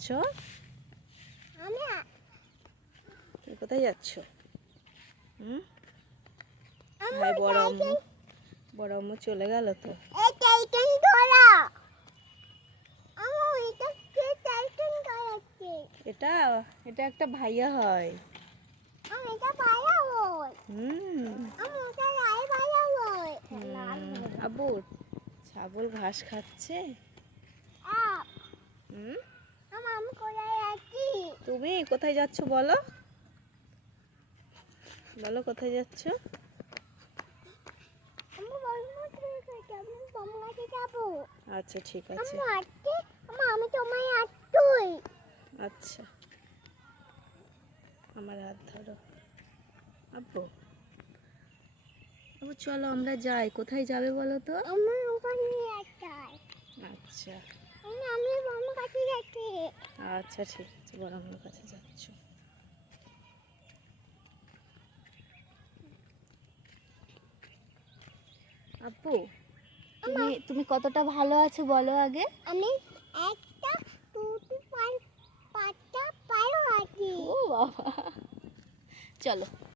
যাচ্ছ? তুমি কোথায় যাচ্ছ? হুম? ভাই বড় আম্মু। বড় আম্মু চলে গেল তো। এটা এটা একটা ভাইয়া হয়। আব্বু ছাগল ঘাস খাচ্ছে? হুম আমার আমি কোথায় আছি তুমি? কোথায় যাচ্ছ বলো? বলো কোথায় যাচ্ছ? আচ্ছা ঠিক আছে। আমার আমি তোমায় আসতুই আচ্ছা। আমার হাত ধরো। আব্বু। আব্বু চলো আমরা যাই। কোথায় যাবে বলো তো? আমার ওখানে আচ্ছা। আচ্ছা ঠিক আছে বড় কাছে যাচ্ছ। আব্বু তুমি তুমি কতটা ভালো আছো বলো আগে। আমি একটা দুটো পাঁচ পাঁচটা পারো আছি। ও বাবা। চলো।